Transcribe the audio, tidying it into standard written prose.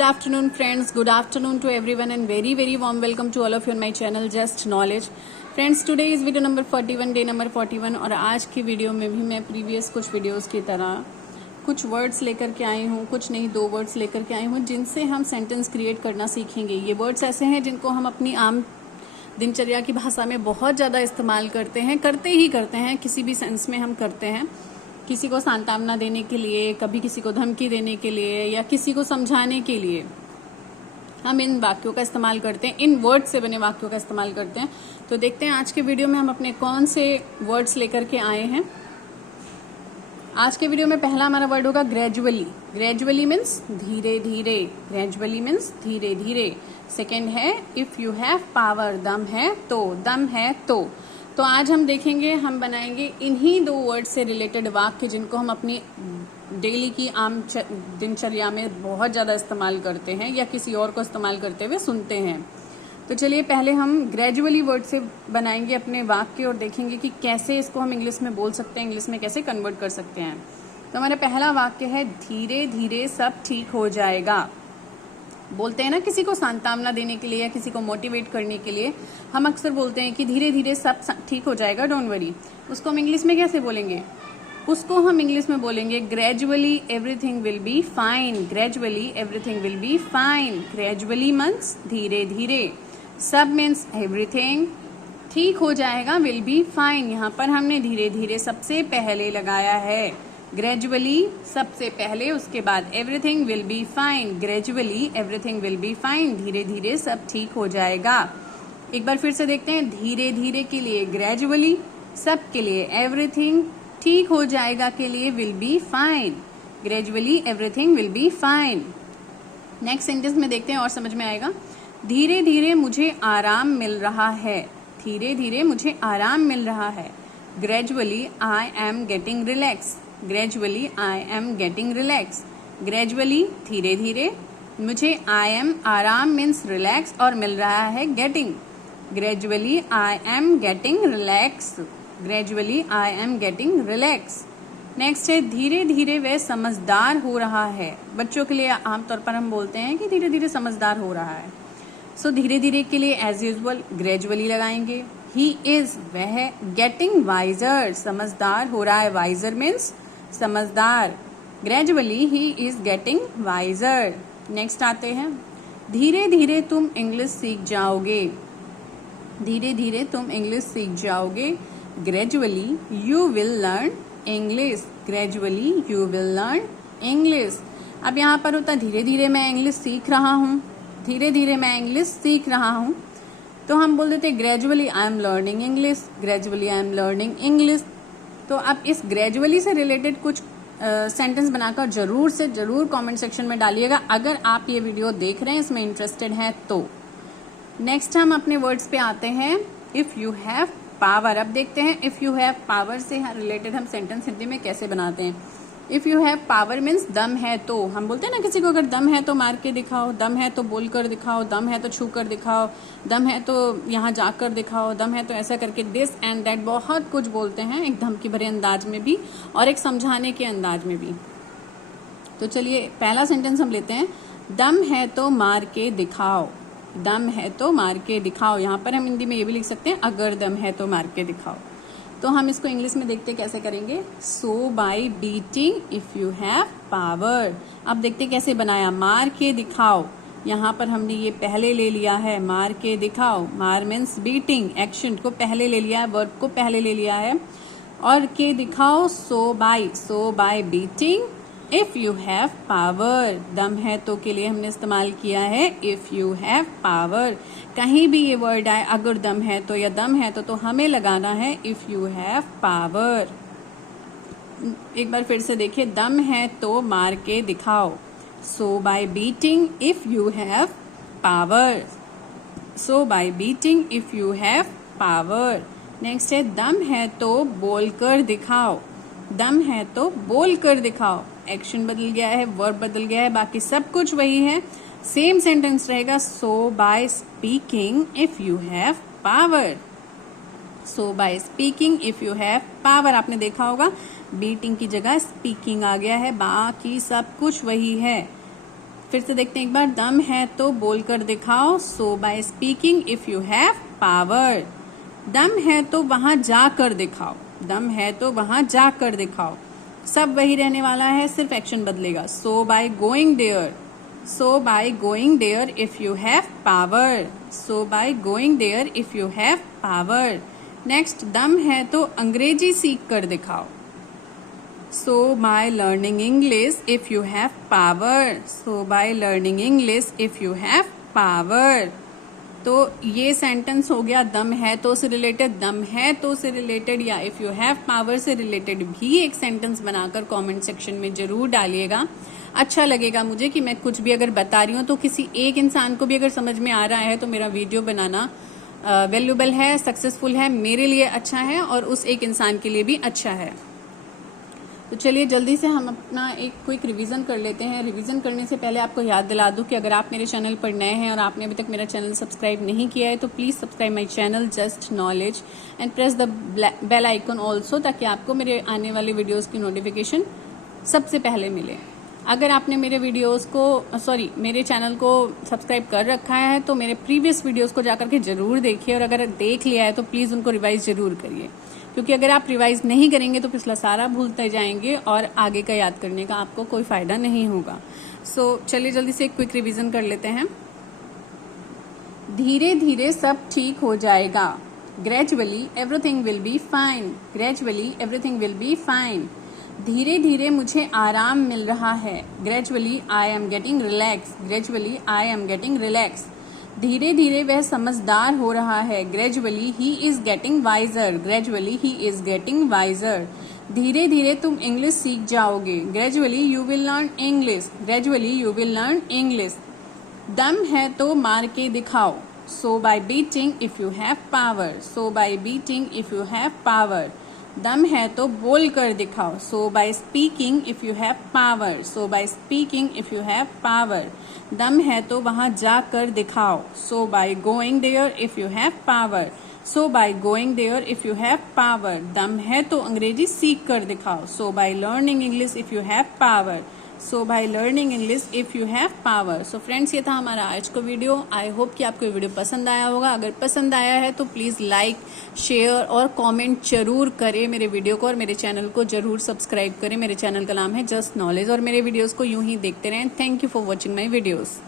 Good afternoon friends, good afternoon to everyone and very warm welcome to all of you on my channel Just Knowledge. Friends, today is video number 41, day number 41 और आज की video में भी मैं previous कुछ videos की तरह कुछ वर्ड्स लेकर के आई हूँ, कुछ नहीं 2 वर्ड्स लेकर के आई हूँ जिनसे हम सेंटेंस क्रिएट करना सीखेंगे। ये वर्ड्स ऐसे हैं जिनको हम अपनी आम दिनचर्या की भाषा में बहुत ज़्यादा इस्तेमाल करते हैं, किसी भी सेंस में हम करते हैं। किसी को सांत्वना देने के लिए, कभी किसी को धमकी देने के लिए या किसी को समझाने के लिए हम इन वाक्यों का इस्तेमाल करते हैं, इन वर्ड से बने वाक्यों का इस्तेमाल करते हैं। तो देखते हैं आज के वीडियो में हम अपने कौन से वर्ड्स लेकर के आए हैं। आज के वीडियो में पहला हमारा वर्ड होगा ग्रेजुअली। ग्रेजुअली मीन्स धीरे धीरे, ग्रेजुअली मीन्स धीरे धीरे। सेकेंड है इफ यू हैव पावर, दम है तो, दम है तो आज हम देखेंगे, हम बनाएंगे इन्हीं 2 वर्ड से रिलेटेड वाक्य जिनको हम अपनी डेली की आम दिनचर्या में बहुत ज़्यादा इस्तेमाल करते हैं या किसी और को इस्तेमाल करते हुए सुनते हैं। तो चलिए पहले हम ग्रेजुअली वर्ड से बनाएंगे अपने वाक्य और देखेंगे कि कैसे इसको हम इंग्लिश में बोल सकते हैं, इंग्लिश में कैसे कन्वर्ट कर सकते हैं। तो हमारा पहला वाक्य है धीरे धीरे सब ठीक हो जाएगा। बोलते हैं ना किसी को सांत्वना देने के लिए या किसी को मोटिवेट करने के लिए हम अक्सर बोलते हैं कि धीरे धीरे सब ठीक हो जाएगा, डोंट वरी। उसको हम इंग्लिश में कैसे बोलेंगे? उसको हम इंग्लिश में बोलेंगे gradually everything will be fine. Gradually everything will be fine. Gradually means धीरे धीरे, सब मीन्स एवरीथिंग, ठीक हो जाएगा, विल बी फाइन। यहाँ पर हमने धीरे धीरे सबसे पहले लगाया है। ग्रेजुअली सबसे पहले, उसके बाद everything will be fine. Gradually everything will be fine, धीरे धीरे सब ठीक हो जाएगा। एक बार फिर से देखते हैं, धीरे धीरे के लिए ग्रेजुअली, सब के लिए एवरीथिंग, ठीक हो जाएगा के लिए will be fine. Gradually everything will be fine. Next sentence में देखते हैं और समझ में आएगा। धीरे धीरे मुझे आराम मिल रहा है। धीरे धीरे मुझे आराम मिल रहा है। Gradually I am getting relax. Gradually I am getting relax. Gradually धीरे धीरे, मुझे आई एम आराम मीन्स रिलैक्स और मिल रहा है getting. Gradually I am getting relax. Gradually I am getting relax. Next है धीरे धीरे वह समझदार हो रहा है। बच्चों के लिए आमतौर पर हम बोलते हैं कि धीरे धीरे समझदार हो रहा है। सो धीरे धीरे के लिए एज यूजुअल ग्रेजुअली लगाएंगे। ही इज, वह, गेटिंग वाइजर, समझदार हो रहा है। वाइजर मीन्स समझदार। Gradually he is getting wiser. Next आते हैं, धीरे धीरे तुम इंग्लिश सीख जाओगे। धीरे धीरे तुम इंग्लिश सीख जाओगे। Gradually you will learn English. Gradually you will learn English. अब यहाँ पर होता धीरे धीरे मैं इंग्लिश सीख रहा हूँ। धीरे धीरे मैं इंग्लिश सीख रहा हूँ तो हम बोल देते gradually I am learning English. Gradually I am learning English. तो अब इस ग्रेजुअली से रिलेटेड कुछ सेंटेंस बनाकर जरूर कमेंट सेक्शन में डालिएगा अगर आप ये वीडियो देख रहे हैं, इसमें इंटरेस्टेड हैं तो। नेक्स्ट हम अपने वर्ड्स पे आते हैं, इफ यू हैव पावर। अब देखते हैं इफ यू हैव पावर से रिलेटेड हम सेंटेंस हिंदी में कैसे बनाते हैं। If you have power means दम है तो। हम बोलते हैं ना किसी को अगर दम है तो मार के दिखाओ, दम है तो बोल कर दिखाओ, दम है तो छू कर दिखाओ, दम है तो यहाँ जाकर दिखाओ, दम है तो ऐसा करके, दिस एंड दैट बहुत कुछ बोलते हैं, एक धमकी भरे अंदाज में भी और एक समझाने के अंदाज में भी। तो चलिए पहला सेंटेंस हम लेते हैं, दम है तो मार के दिखाओ। दम है तो मार के दिखाओ। यहाँ पर हम हिंदी में ये भी लिख सकते हैं अगर दम है तो मार के दिखाओ। तो हम इसको इंग्लिश में देखते कैसे करेंगे, so by beating if you have power. अब देखते कैसे बनाया, मार के दिखाओ। यहाँ पर हमने ये पहले ले लिया है, मार के दिखाओ। मार मीन्स बीटिंग, एक्शन को पहले ले लिया है, वर्ब को पहले ले लिया है, और के दिखाओ so by beating if you have power. दम है तो के लिए हमने इस्तेमाल किया है इफ यू हैव पावर। कहीं भी ये वर्ड आए अगर दम है तो या दम है तो हमें लगाना है इफ यू हैव पावर। एक बार फिर से देखिए, दम है तो मार के दिखाओ। So by beating if you have power. So by beating if you have power. Next है दम है तो बोल कर दिखाओ। दम है तो बोल कर दिखाओ। एक्शन बदल गया है, वर्ब बदल गया है, बाकी सब कुछ वही है, सेम सेंटेंस रहेगा। So by speaking if you have power. So by speaking if you have power. आपने देखा होगा बीटिंग की जगह स्पीकिंग आ गया है, बाकी सब कुछ वही है। फिर से देखते हैं एक बार, दम है तो बोल कर दिखाओ, so by speaking if you have power. दम है तो वहां जाकर दिखाओ, दम है तो वहां जाकर दिखाओ, सब वही रहने वाला है, सिर्फ एक्शन बदलेगा। So by going there, so by going there if you have power, so by going there if you have power. Next, दम है तो अंग्रेजी सीख कर दिखाओ, so by learning English if you have power, so by learning English if you have power। तो ये sentence हो गया दम है तो से रिलेटेड। दम है तो से रिलेटेड या इफ यू हैव पावर से रिलेटेड भी एक सेंटेंस बनाकर कमेंट सेक्शन में जरूर डालिएगा। अच्छा लगेगा मुझे कि मैं कुछ भी अगर बता रही हूँ तो किसी एक इंसान को भी अगर समझ में आ रहा है तो मेरा वीडियो बनाना वैल्यूएबल है, सक्सेसफुल है, मेरे लिए अच्छा है और उस एक इंसान के लिए भी अच्छा है। तो चलिए जल्दी से हम अपना एक क्विक रिवीजन कर लेते हैं। रिवीजन करने से पहले आपको याद दिला दूं कि अगर आप मेरे चैनल पर नए हैं और आपने अभी तक मेरा चैनल सब्सक्राइब नहीं किया है तो please subscribe my channel just knowledge and press the bell icon also, ताकि आपको मेरे आने वाले वीडियोस की नोटिफिकेशन सबसे पहले मिले। अगर आपने मेरे चैनल को सब्सक्राइब कर रखा है तो मेरे प्रीवियस वीडियोस को जाकर के जरूर देखिए, और अगर देख लिया है तो प्लीज़ उनको रिवाइज जरूर करिए, क्योंकि अगर आप रिवाइज नहीं करेंगे तो पिछला सारा भूलते जाएंगे और आगे का याद करने का आपको कोई फायदा नहीं होगा। सो चलिए जल्दी से एक क्विक रिवीजन कर लेते हैं। धीरे धीरे सब ठीक हो जाएगा, gradually everything will be fine, gradually everything will be fine. धीरे धीरे मुझे आराम मिल रहा है, gradually I am getting relax, gradually I am getting relax. धीरे धीरे वह समझदार हो रहा है, gradually he is getting wiser, gradually he is getting wiser. धीरे धीरे तुम इंग्लिश सीख जाओगे, gradually you will learn English, gradually you will learn English. दम है तो मार के दिखाओ, so by beating if you have power, so by beating if you have power. दम है तो बोल कर दिखाओ, so by speaking if you have power, so by speaking if you have power. दम है तो वहां जाकर दिखाओ, so by going there if you have power, so by going there if you have power. दम है तो अंग्रेजी सीख कर दिखाओ, so by learning English if you have power, so by learning English if you have power. So friends, ये था हमारा आज का वीडियो। आई होप कि आपको ये वीडियो पसंद आया होगा। अगर पसंद आया है तो प्लीज़ लाइक, शेयर और कमेंट जरूर करें मेरे वीडियो को, और मेरे चैनल को जरूर सब्सक्राइब करें। मेरे चैनल का नाम है जस्ट नॉलेज, और मेरे वीडियोज़ को यूं ही देखते रहें। Thank you for watching my videos.